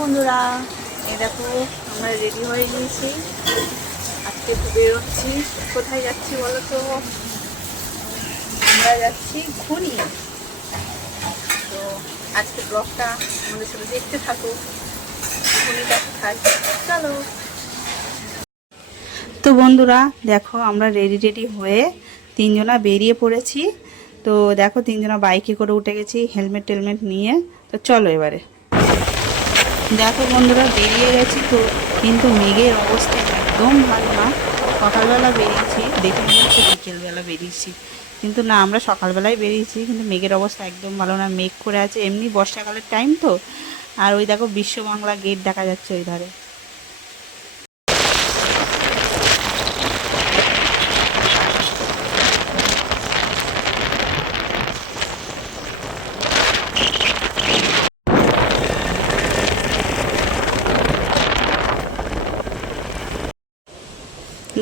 বন্ধুরা, এই দেখো আমরা রেডি হয়ে গিয়েছি। আজকে একটু বেরোচ্ছি। কোথায় যাচ্ছি বলো তো? আমরা যাচ্ছি ঘুরি। তো আজকে ব্লগটা আমাদের সাথে দেখতে থাকো। ঘুরিটা কোথায়, চলো। তো বন্ধুরা দেখো, আমরা রেডি হয়ে তিনজনা বেরিয়ে পড়েছি। তো দেখো তিনজনা বাইকে করে উঠে গেছি, হেলমেট টেলমেট নিয়ে। তো চলো এবারে দেখো বন্ধুরা, বেরিয়ে গেছি। তো কিন্তু মেঘের অবস্থা একদম ভালো না। সকালবেলা বেরিয়েছি, দেখে মনে হচ্ছে বিকেলবেলা বেরিয়েছি, কিন্তু না, আমরা সকালবেলায় বেরিয়েছি। কিন্তু মেঘের অবস্থা একদম ভালো না, মেঘ করে আছে। এমনি বর্ষাকালের টাইম তো। আর ওই দেখো বিশ্ব বাংলা গেট দেখা যাচ্ছে ওই ধারে।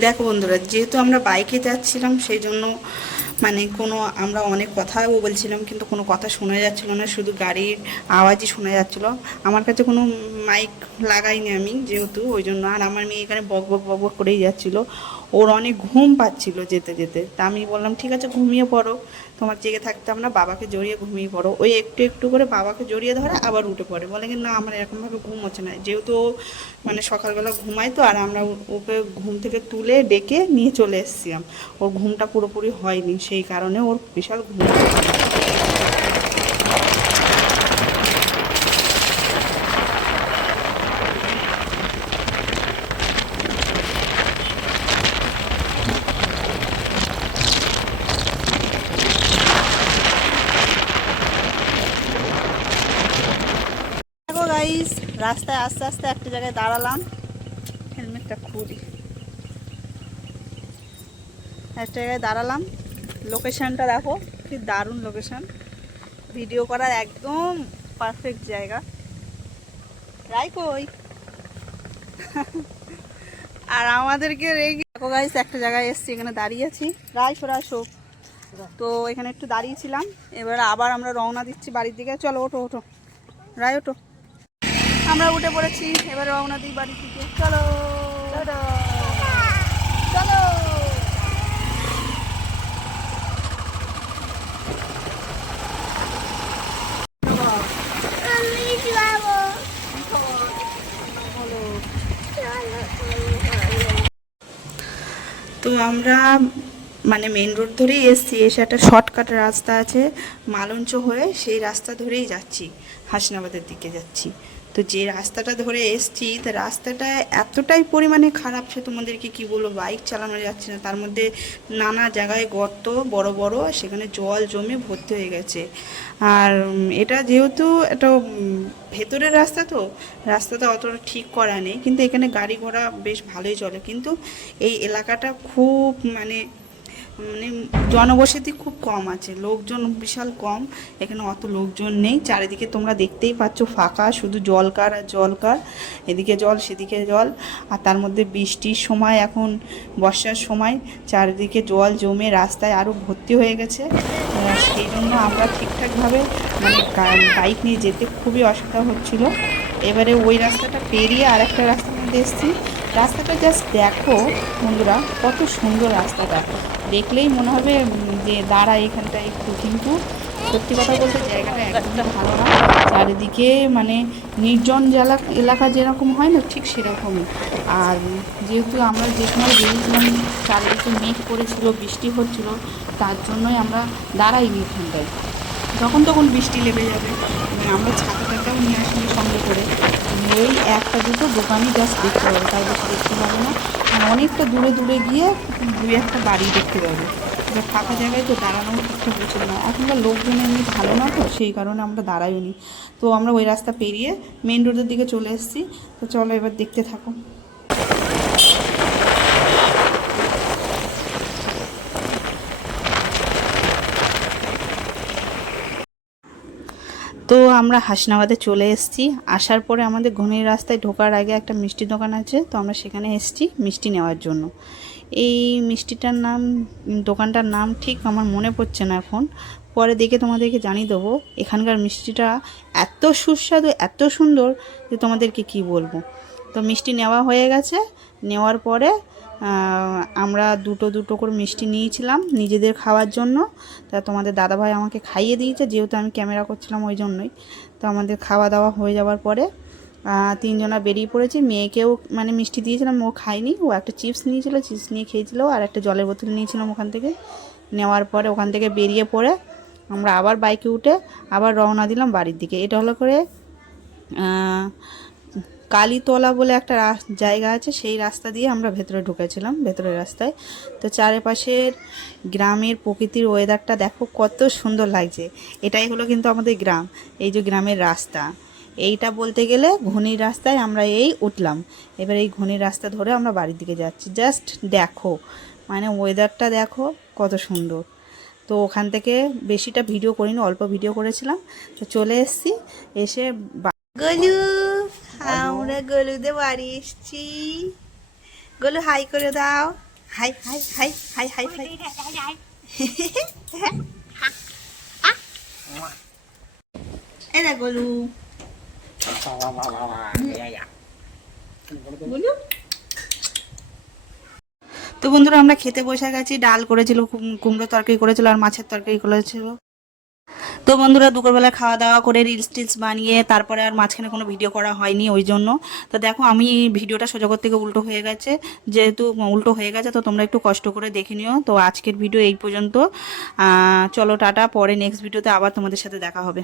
দেখো বন্ধুরা, যেহেতু আমরা বাইকে যাচ্ছিলাম সেই জন্য আমরা অনেক কথাও বলছিলাম, কিন্তু কোনো কথা শোনা যাচ্ছিল না, শুধু গাড়ির আওয়াজই শোনা যাচ্ছিল। আমার কাছে কোনো মাইক লাগাইনি আমি, যেহেতু ওই জন্য। আর আমার মেয়ে এখানে বক বক বক বক করেই যাচ্ছিলো। ওর অনেক ঘুম পাচ্ছিল যেতে যেতে। তা আমি বললাম ঠিক আছে ঘুমিয়ে পড়ো, তোমার জেগে থাকতাম না, বাবাকে জড়িয়ে ঘুমিয়ে পড়ো। ওই একটু একটু করে বাবাকে জড়িয়ে ধরে আবার উঠে পড়ে, বলে কি না আমার এরকমভাবে ঘুম হচ্ছে না। যেহেতু ও সকালবেলা ঘুমায় তো, আর আমরা ওকে ঘুম থেকে তুলে ডেকে নিয়ে চলে এসেছিলাম। ওর ঘুমটা পুরোপুরি হয়নি, সেই কারণে ওর বিশাল ঘুম। দেখো গাইস, রাস্তায় আস্তে আস্তে একটা জায়গায় দাঁড়ালাম। হেলমেটটা খুলি। একটা জায়গায় দাঁড়ালাম। লোকেশনটা দেখো, কি দারুণ লোকেশন, ভিডিও করার একদম পারফেক্ট জায়গা। রাই কই? আর আমাদেরকে রেগে দেখো গাইস, একটা জায়গায় এসছি, এখানে দাঁড়িয়ে আছি। রাই সরা শোক। তো এখানে একটু দাঁড়িয়েছিলাম, এবার আবার আমরা রওনা দিচ্ছি বাড়ির দিকে। চলো ওঠো ওঠো, রাই ওঠো। আমরা উঠে পড়েছি, এবার রওনা দিই বাড়ির দিকে। চলো চলো। তো আমরা মেন রোড ধরেই এসছি, এসে একটা শর্টকাট রাস্তা আছে মালঞ্চ হয়ে, সেই রাস্তা ধরেই যাচ্ছি, হাসনাবাদের দিকে যাচ্ছি। তো যে রাস্তাটা ধরে এসছি, তা রাস্তাটা এতটাই পরিমাণে খারাপ, সে তোমাদেরকে কি বলবো, বাইক চালানো যাচ্ছে না। তার মধ্যে নানা জায়গায় গর্ত বড় বড়, সেখানে জল জমে ভর্তি হয়ে গেছে। আর এটা যেহেতু একটা ভেতরের রাস্তা, তো রাস্তাটা অতটা ঠিক করা নেই, কিন্তু এখানে গাড়ি ঘোড়া বেশ ভালোই চলে। কিন্তু এই এলাকাটা খুব মানে জনবসতি খুব কম আছে, লোকজন বিশাল কম। এখানে অত লোকজন নেই। চারিদিকে তোমরা দেখতেই পাচ্ছ ফাঁকা, শুধু জলকার আর জলকার, এদিকে জল সেদিকে জল। আর তার মধ্যে বৃষ্টির সময়, এখন বর্ষার সময়, চারিদিকে জল জমে রাস্তায় আরও ভর্তি হয়ে গেছে। সেই জন্য আমরা ঠিকঠাকভাবে বাইক নিয়ে যেতে খুবই অসুবিধা হচ্ছিল। এবারে ওই রাস্তাটা পেরিয়ে আর একটা রাস্তার মধ্যে এসেছি। রাস্তাটা জাস্ট দেখো বন্ধুরা, কত সুন্দর রাস্তাটা, দেখলেই মনে হবে যে দাঁড়া এখানটায় একটু। কিন্তু সত্যি কথা বলতে জায়গাটা একদম ভালো না। চারিদিকে নির্জন এলাকা যেরকম হয় না, ঠিক সেরকমই। আর যেহেতু আমরা যে সময় বেরিয়েছিলাম, চারিদিকে মেঘ পড়েছিল, বৃষ্টি হচ্ছিল, তার জন্যই আমরা দাঁড়াইনি এখানটায়। যখন তখন বৃষ্টি লেগে যাবে। আমরা ছাতাটাও নিয়ে আসিনি সঙ্গে করে। এই একটা দুটো দোকানই জাস্ট দেখতে পাবে, তাই বেশি দেখতে পাবে না। আর অনেকটা দূরে দূরে গিয়ে দুই একটা বাড়ি দেখতে পাবে। এবার ফাঁকা জায়গায় তো দাঁড়ানোও ঠিকঠাক হচ্ছিল না। এখনকার লোকজন এমনি ভালো না, তো সেই কারণে আমরা দাঁড়াইনি। তো আমরা ওই রাস্তা পেরিয়ে মেন রোডের দিকে চলে এসেছি। তো চলো এবার দেখতে থাকো। তো আমরা হাসনাবাদে চলে এসেছি। আসার পরে আমাদের ঘনের রাস্তায় ঢোকার আগে একটা মিষ্টি দোকান আছে, তো আমরা সেখানে এসেছি মিষ্টি নেওয়ার জন্য। এই মিষ্টিটার নাম, দোকানটার নাম ঠিক আমার মনে পড়ছে না এখন। পরে দেখে তোমাদেরকে জানিয়ে দেবো। এখানকার মিষ্টিটা এত সুস্বাদু, এত সুন্দর যে তোমাদেরকে কি বলবো। তো মিষ্টি নেওয়া হয়ে গেছে। নেওয়ার পরে আমরা দুটো দুটো করে মিষ্টি নিয়েছিলাম নিজেদের খাওয়ার জন্য। তা তোমাদের দাদাভাই আমাকে খাইয়ে দিয়েছে, যেহেতু আমি ক্যামেরা করছিলাম ওই জন্যই। তো আমাদের খাওয়া দাওয়া হয়ে যাওয়ার পরে তিনজনা বেরিয়ে পড়েছি। মেয়েকেও মানে মিষ্টি দিয়েছিলাম, ও খায়নি, ও একটা চিপস নিয়েছিল, চিপস নিয়ে খেয়েছিল, আর একটা জলের বোতল নিয়েছিলাম ওখান থেকে। নেওয়ার পরে ওখান থেকে বেরিয়ে পড়ে আমরা আবার বাইকে উঠে আবার রওনা দিলাম বাড়ির দিকে। এটা হলো করে কালীতলা বলে একটা জায়গা আছে, সেই রাস্তা দিয়ে আমরা ভেতরে ঢুকেছিলাম, ভেতরের রাস্তায়। তো চারিপাশের গ্রামের প্রকৃতির ওয়েদারটা দেখো কত সুন্দর লাগছে। এটাই হলো কিন্তু আমাদের গ্রাম, এই যে গ্রামের রাস্তা। এইটা বলতে গেলে ঘনির রাস্তায় আমরা এই উঠলাম। এবার এই ঘনির রাস্তা ধরে আমরা বাড়ির দিকে যাচ্ছি। জাস্ট দেখো, মানে ওয়েদারটা দেখো কত সুন্দর। তো ওখান থেকে বেশিটা ভিডিও করিনি, অল্প ভিডিও করেছিলাম। তো চলে এসেছি, এসে গলু, আমরা গলুদের বাড়ি এসছি। গলু হাই করে দাও, high high high high high high. এই না গলু, গলু। তো বন্ধুরা আমরা খেতে বসে গেছি। ডাল করেছিল, কুমড়ো তরকারি করেছিল, আর মাছের তরকারি করেছিল। তো বন্ধুরা দুপুরবেলা খাওয়া দাওয়া করে রিলস টিলস বানিয়ে তারপরে আর মাঝখানে কোনো ভিডিও করা হয়নি ওই জন্য। তো দেখো আমি ভিডিওটা সোজাগর থেকে উল্টো হয়ে গেছে, যেহেতু উল্টো হয়ে গেছে তো তোমরা একটু কষ্ট করে দেখে নিও। তো আজকের ভিডিও এই পর্যন্ত। চলো টাটা, পরে নেক্সট ভিডিওতে আবার তোমাদের সাথে দেখা হবে।